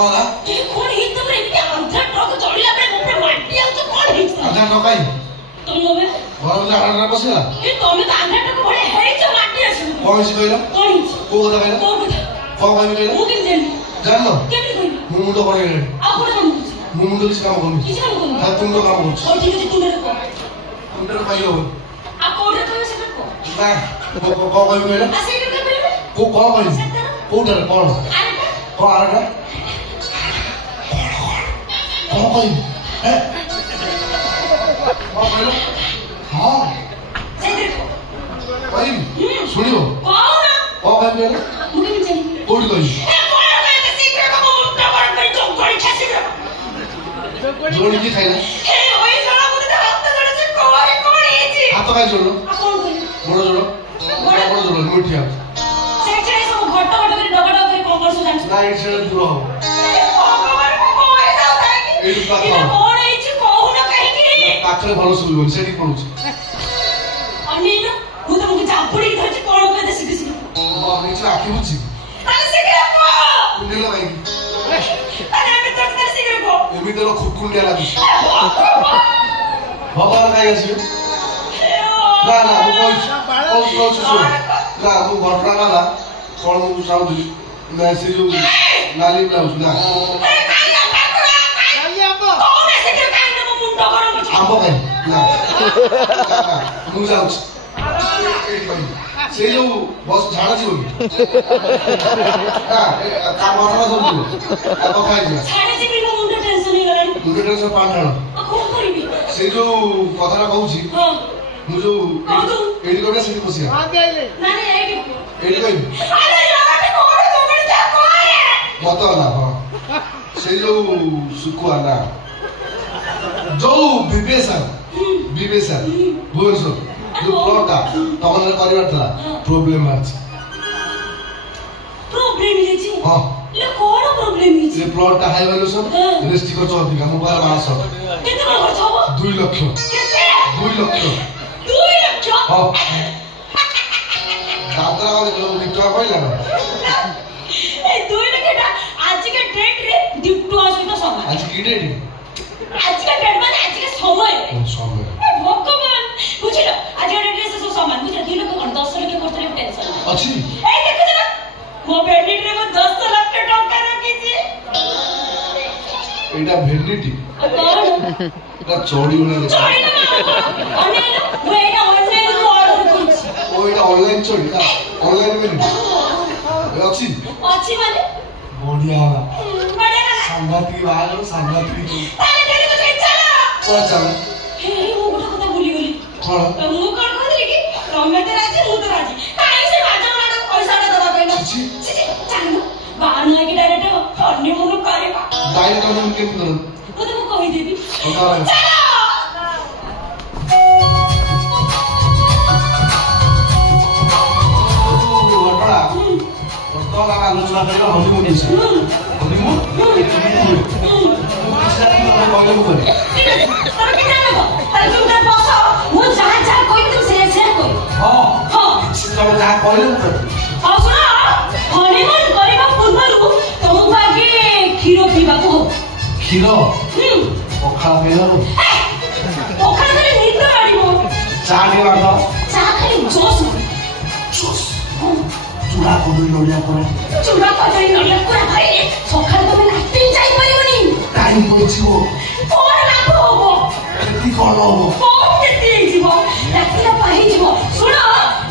होला ए कोन हित तमरे एमिति आधा ट्रक चढ़िला बे मोपरे माटी आ तो कोन हित आधा टकाई तुम लोगे घर में आधा बसिला ए तमे तो आधा ट्रक बड़े हेइ छ माटी आसी कोन सी कहला कोन हित को কথা कहला को কথা कोन कहला मु किन जानि जानलो केमि कहि मु मुंडो करे आ कोन काम करछि मु मुंडो किसी काम करनी किसी काम करनी हां तुम तो काम करछ ओ ठीक है तुम को तुम पाइलो आ कोडे तो से को ना को कहला आ से के कहले को कहली कोडर कोन को आरका को कहली ए को कहलो हां से को भाई सुनियो कौन को कहली मु किन जानि कोडी कहली जोड़ी की खाइला ए ओई जणा मते हाथ जोड़े से कोरे कोन हेछि हाथ काय जोड़ो आ कोन कहले बड़ जोड़ो बड़ जोड़ो मुठिया से सब घट घट करे डग डग करे कोन करसु जानि ना इसे दूर हो भगवान को कोए जाउ ताकि एई पाखा इना कोन हेछि कहू न कहि कि पाखरे भलो सुबो सेठी पडुछ अनि न मु त मुके चापड़ी धरछि कोन पे दे सिधि सिधि ओ नीचे आखी बुझी अरे से के को कुंडीला भाई अरे अबे तक कर से को एमी तो खुटकुंडिया लागुछ भगवान काय गछि ना ना मु कोइ सुन ना मु घटना नाला कोन मु साउ दी ना से जो नाली ब्लाउज ना नाली आंबो कोन से के काई न मुंडो गरम छ आंबो भाई ना मु जाउछ से जो बस झाड़ा छी बोली हां काम करना सब छी आ तो खाइ जा छाड़े से भी मुंडो टेंशन ही गलानी मुंडो टेंशन पाठाण आ कोन करबी से जो कथरा कहू छी हां मु जो एडी कोने से बसिया हां देले ना ना एडी कहि अरे यार कोन कोन जा कोए बता ना हां से जो सुकुआ ना जो विवेसा भुवनेश्वर जो प्लॉट तमन परिवार था प्रॉब्लम अछि प्रॉब्लम हे छी हां ले कोन प्रॉब्लम हे छी ये प्लॉट हाई वैल्यू सब रेस्टी खर्च अधिक मोबाइल मास केते खर्च हो 2 लाख केते 2 लाख 2 लाख हां दादरा वाले लोग निकटा पहिला ना ए 2 लाख टा आज के डेट रे डिप्टो सहित समान आज की डेट आज के डेट माने आज के समय ए भगवान बुझिलो आज के डेट से सब समान बुझिलो 2 लाख कोन 10 लाख खर्च रे टेंशन अछि ए देखो जरा मो बेडिट रे 10 लाख टका रखी छी एटा भेनिटी कोन एटा चोरी होने देखो चोरी ना अने वो एटा ऑनलाइन रो ऑर्डर करछि ओ एटा ऑनलाइन चोरी ना ऑनलाइन भेनिटी अछि माने बढ़िया वाला बड़े ना संगति वाला संगति अरे तेरे को सही चला चल हे मो गोटा कथा भूली गली कोन मु कोन कहली कि रमे ते राजी मु तो राजी काई से बाजा वाला पैसा टा दबा पेना छी चल बाहर ना कि डायरेक्ट अन्य मनु करेगा डायरेक्ट हम के करू वो तो कहि देबी चलो बड़ा आलोचना करेगा हनीमून कैसे हनीमून क्षीर पखा चूड़ा कदली नड़िया पर चूड़ा कदली नड़िया पूरा खाइले सकाळ तमे नास्ते जाई परिबनी टाइम पछिबो कोन लाभ होबो केती कोन होबो कोन केती जीवो रातिला पाहि जीवो सुन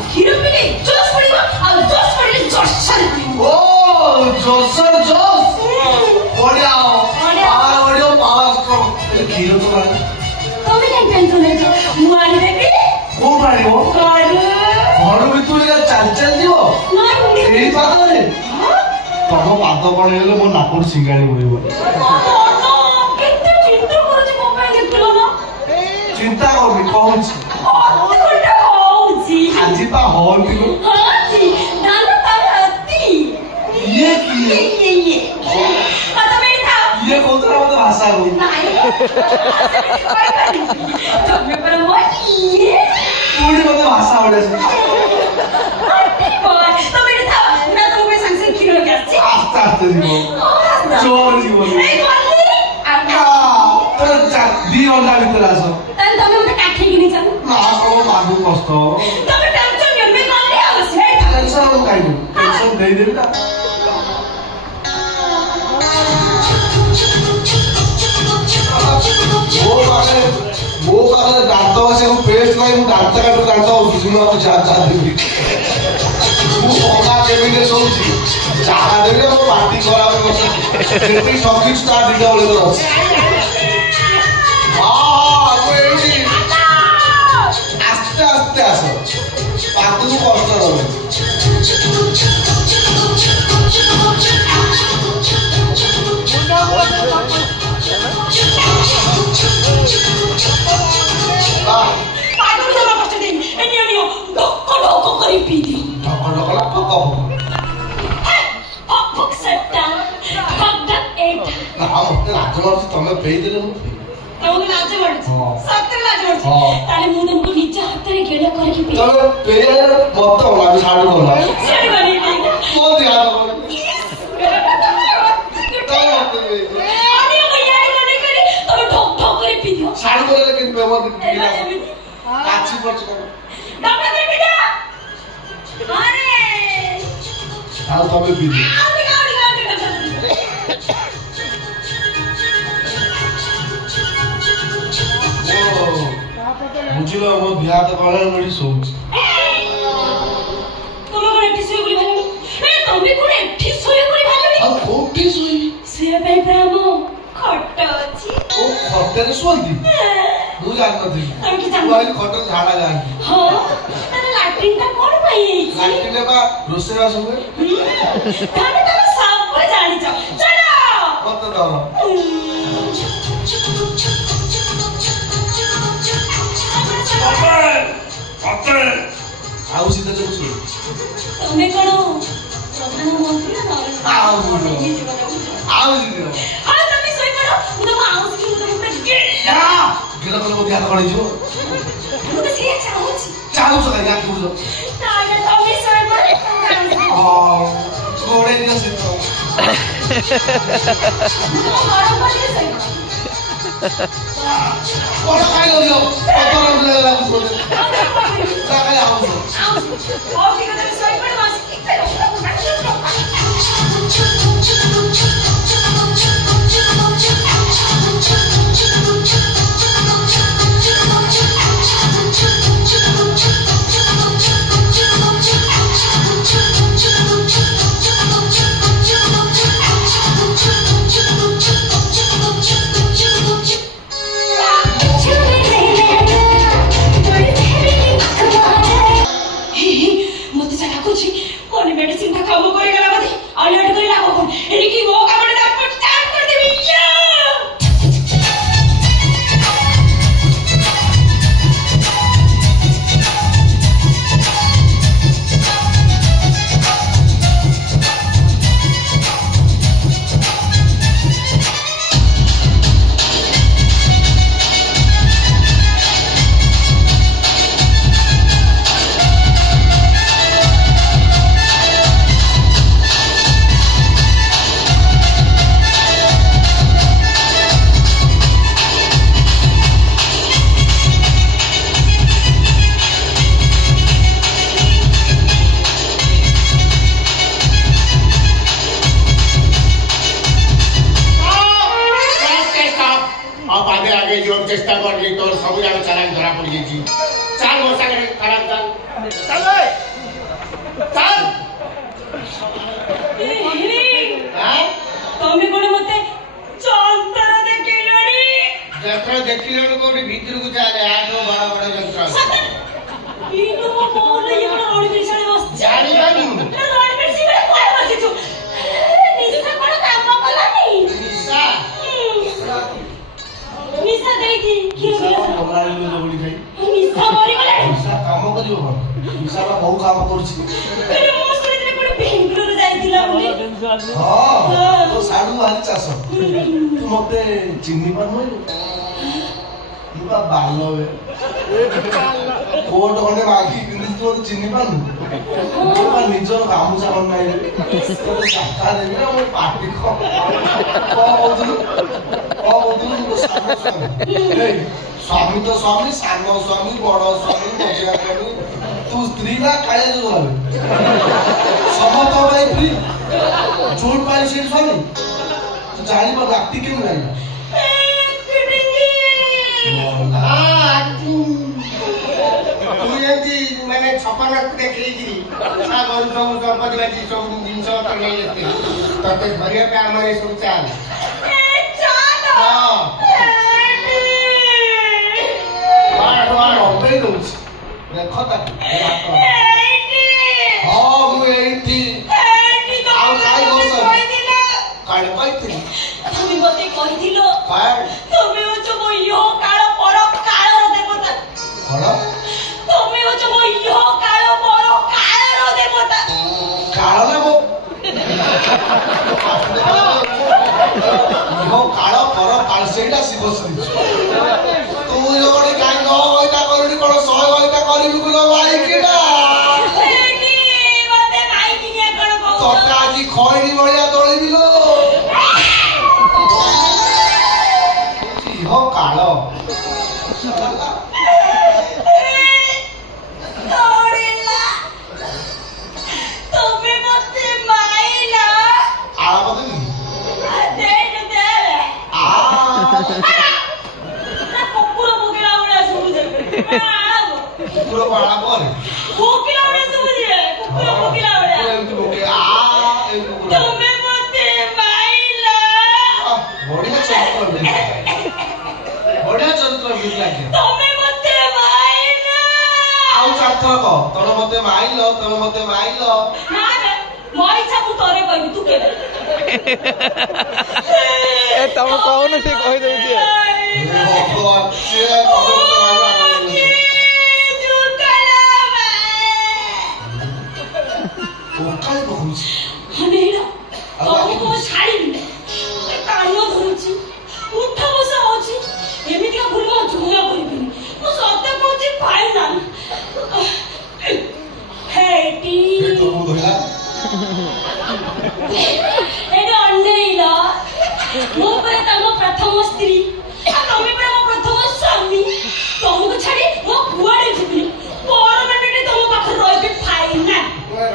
क्षीर पिले जोश पड़िबो आ जोश पड़िले जर्सन पड़िबो ओ जर्सन जोश बढ़िया पावर बढ़ियो पावर स्ट्रॉन्ग क्षीर तो मारे तमे काई टेंशन ले जो मु आनी देबी को मारिबो घर भितर चाल चाल जीवो एई पादरे तम पाद कण हेले मो नाकोर सिंगाड़ी बोइबो केते चिंता करछि को पे देखलो ना चिंता करबी कहू कोनटा होउछि आज पा हॉल की हाथी दाना ताती ये की ये आता बैठा ये कोतरा मत भाषा हो नहीं तब मैं पर ये पूरी मत भाषा आवडे तो बैठा ना तो मैं संग से खिलो गया आस्ते आस्ते दिबो चोर जीवन दी घंटा भीतर आस बाबू कष्ट टेंशन कहीं टेंशन दे देवी ना वो पाखे दांत से पेस्ट नहीं मु दांत काट दांत सुन चाचा देवी केमिके सोची चाहा देवी मो पार्टी खराब सेठी सबकी स्टार्ट दिगा बोले तो हां कोई आस्ते आस्ते आस पार्टी को कष्ट रहे ତମେ ପେଇଦେଲେ ମୁଁ ତମକୁ ଲାଜ ମାଡୁଛି ସତରେ ଲାଜ ମାଡୁଛି ତାହେଲେ ମୁଁ ତମକୁ ନିଜ ହାତରେ ଗେଲ କରିକି ପେଇ ତମେ ପେଇଲେ ମତ ଲାଗି ଛାଡୁ କଲା ଛାଡି ବନି ମୋ ଦିଆ साड़ी बोले लेकिन पेमर दिला काची पछ कर डबल कर बेटा अरे आओ तबे बिदी बुझिलो मो बिया त कले मडी सोच तुम कोन एठी सोई बोली भालो ए तमे कोन एठी सोई बोली भालो आ कोठी सोई से पे प्रेमो खट अछि ओ खटरे सोई ମୁଁ ଜାଣିନଥିଲି କହିଲି ଖଟରେ ଝାଡା ଯାଆନ୍ତି ଲାଟ୍ରିନ୍ ଟା କଣ ପାଇଁ ଲାଟ୍ରିନ୍ ବା ରୋଷେଇବାସ ହୁଏ ତାହେଲେ ତମେ ସବୁ ଜାଣିଛ ଚାଲ ମତେ ଧର ଆଉ ସିଧା ଯୋଉ ଶୁଣ ତମେ କଣ ପ୍ରଧାନମନ୍ତ୍ରୀ ନା ଆଉ ତମେ ଶୋଇପଡ ମୁଁ ତମ ଆଉ गेला कोन मध्य हात कणे जिवो मु त से चाहूछि चाहू सका या कुछ ताले तमे सोय मारे छोड़े दियो से तो मारो मारे से कोन खाइ लियो पतर लागला कुछ ता खाइ आउ ठीक है सोय पर मास मेडिसिन का काम करे गला बदे अलर्ट करे लागो कोन एरी की वो काम ने आप स्टार्ट कर देबी चेष्टा कर ली तो सब जाग चालान धरा पड़ गई 4 वर्ष आगे खराब चल चल चल हां तमे कोन मते चंतरा देखिलणी जत्रा देखिलणी कोनी भीतर को जा 8 12 बड़ा जत्रा ई तो मोर ये रोड बिछाने बस जानी जानी रोड बिछी बड़े कोई बसी छु निशा कोन काम कलानी निशा निशा गई थी कि हमरा ले जोड़ी खाई निशा मरी गले निशा काम करियो हम निशा बा बहु काम करछि अरे मो सुनिले पुरो बेंगलुरु जाइतिला बोले हां तो साडू वाली चास तू मते चिन्नी पर मोय तू बा बालो कोट खंडे मागी पिंदी तू चिन्नी पानु ନିଜର ଗାମୁଛା କଣ ନାହିଁ ଶାଖା ଦେବି ନା ମୋ ପାଟି କଣ କହୁଥିଲୁ ସ୍ୱାମୀ ତ ସ୍ୱାମୀ, ସାନ ସ୍ୱାମୀ, ବଡ ସ୍ୱାମୀ, ମଝିଆ ସ୍ୱାମୀ, ତୁ ସ୍ତ୍ରୀ ନା ଖାଇବା ଯୋଉ ଗଲେ ସମସ୍ତଙ୍କ ପାଇଁ ଫ୍ରି, ଯୋଉଠି ପାଇ ସେଠି ସ୍ୱାମୀ। ତୁ ଜାଣିପାରୁ ଆକ୍ଟି କେମିତି ଲାଗିଲା? ମାନେ ଛପନ ଦେଖେଇକିରି ଘରୁ ସବୁ ସମ୍ପତ୍ତି ବାଜି ସବୁ ଜିନିଷ ପତ୍ର ନେଇ ଆସିଥିଲି ତତେ ଧରିବା ପାଇଁ ଆମର ଏ ସବୁ ଚାଲ ଦଉଛି ଦେଖ ତାକୁ ହଁ ମୁଁ ଏଇଠି ଆଉ କାଇଁ କାଳେ କହିଥିଲି তুমি মতে কইছিল কার তুমি হচ্ছে মই ইহ কাল পর কালর দেবতা বড় তুমি হচ্ছে মই ইহ কাল পর কালর দেবতা কাল না মো ইহ কাল পর কাল সেইটা শিব শ্রী তুই যখন কাই ন হইতা করিনি কোন 100 হইতা করিবি গুলো ভাই কিডা এনি মতে নাই কি নিয়ে কোন কও তোটা আজি খয়নি বড়িয়া দলিবি লো ইহ কাল তোড়িলা তুমি মতে মাইলা আলা বদে নি দে দে আ না কুকুর মুগিলা উড়া সুবুজে পুরো পাড়া করে মুগিলা উড়া সুবুজে কুকুর মুগিলা উড়া এমতি বকে আ এমতি পুরো তুমি মতে মাইলা বড়িয়া চরিত্র বড়িয়া চরিত্র বিল লাগে তুমি মতে মাইলা আউ চারথর ক তমে মতে মাইলো না না মই ইচ্ছা মু তরে কইবি তু কে এ তমে কওন সে কই দউছে ভগবান সে তমে মতে মাইলো ওকাই বহুছি হনেরা তমকো ছাড়িবি কান্য ধরুছি উঠা বসা হচ্ছে এমিতি ভুলবা ঝুলা করিবিনি মু সত্য কইছি ফাইনাল হেটি এ তো মু ধইলা এটা অন্যইলা মো পরে তম প্রথম স্ত্রী আর তুমি পরে মো প্রথম স্বামী তমকো ছাড়ি মো কুয়াড়ে ଯିବି পরমানেন্ট তম পাখে রইবি ফাইনাল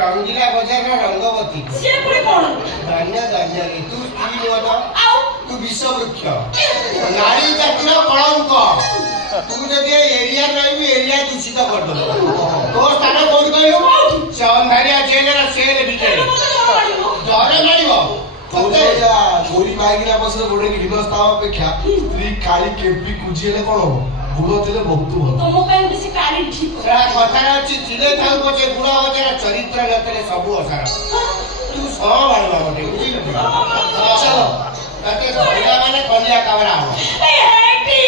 রঙ্গিলা বজার রঙ্গবতী সে পুরে কোন ধন্য ধন্য রে তু স্ত্রী নট আউ তু বিশ্ববৃক্ষ নারী জাতির কলঙ্ক তু যদি এরিয়া রইবি এরিয়া দূষিত করদব তো স্থান কোন কইলু সন্ধারিয়া জেলের সেল ভিতরে জরে মারিব গোরি বাইকিনা বসে গোটে গৃহস্থ অপেକ୍ଷା স্ত্রী কাଳି କେବି କୁଝିଲେ କଣ ହବ ଗୁଣ ଥିଲେ ବହୁତ ଭଲ ତମ ପାଇଁ ବେଶୀ କାଳି ଠିକ কথাটা হচ্ছে চিলে থাক পছে গুণ হচ্ছে চরিত্র নতলে সবু অসার তু সম্ভালবা বটে বুঝিলু চলো তাতে ধরিয়া মানে কলিয়া কাবরা হব এই হেটি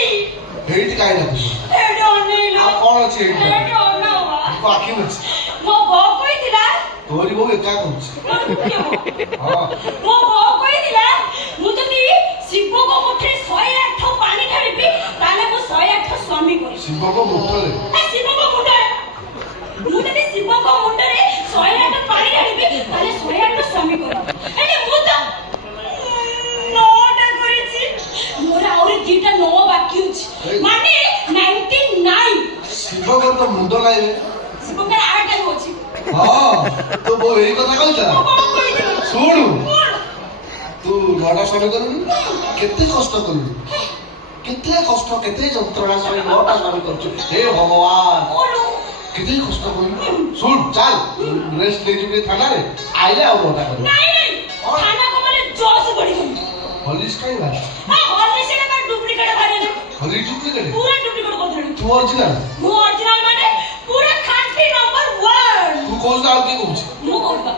এইটি কাই লাগୁ ଏଇଠି ଅନେଇଲ ଆଉ କଣ ଅଛି ଏଇଠି ଏଇଠି ଅନାवा ତୋ ଆଖି ଅଛି ମୋ ବୋଉ କହିଥିଲା ତୋରି ବୋଉ ଏକା କରୁଛି ହଁ ମୋ ବୋଉ କହିଥିଲା ମୁଁ ଯଦି ଶିବଙ୍କ ମୁଠରେ 108 ପାଣି ଢାଳିବି ତାହେଲେ ମୁଁ 108 ସ୍ୱାମୀ କରିବି ଶିବଙ୍କ ମୁଠରେ ଶିବଙ୍କ ମୁଣ୍ଡରେ ମୁଁ ଯଦି ଶିବଙ୍କ ମୁଣ୍ଡରେ 108 ପାଣି ଢାଳିବି ତାହେଲେ 108 ସ୍ୱାମୀ କରିବି ଏଠି ମୁଁ ତ ନଅଟା କରିଛି ମୋର ଆହୁରି ଦିଟା ନଅ ବାକି ଅଛି ମାନେ 99 ଶିବଙ୍କର ତ ମୁଣ୍ଡ ନାହିଁ ରେ ଶିବଙ୍କର ଆରଟା ଅଛି ହଁ ତୋ ବୋଉ ଏଇ କଥା କହିଥିଲା ଶୁଣୁ ତୁ ନଅଟା ସ୍ୱାମୀ କରିବୁ କେତେ କଷ୍ଟ କରିବୁ କେତେ କଷ୍ଟ କେତେ ଯନ୍ତ୍ରଣା ସହି ନଅଟା ସ୍ୱାମୀ କରୁଛୁ ହେ ଭଗବାନ କେତେ କଷ୍ଟ କରିବୁ ଶୁଣ ଚାଲ ରେଷ୍ଟ ନେଇଯିବୁ ଥାନାରେ ଆଇଲେ ଆଉ ନଅଟା କରିବୁ ହଲିସ୍ କାଇଁ ଭାଇ ହଲିସ୍ ଡୁପ୍ଲିକେଟ୍ ତୁ ଅରିଜିନାଲ ମୁଁ ଅରିଜିନାଲ ମାନେ ପୁରା ଖାଣ୍ଟି ନମ୍ବର 1 ତୁ କହୁଛୁ ଆଉ କିଏ କହୁଛି ମୁଁ କହୁଛି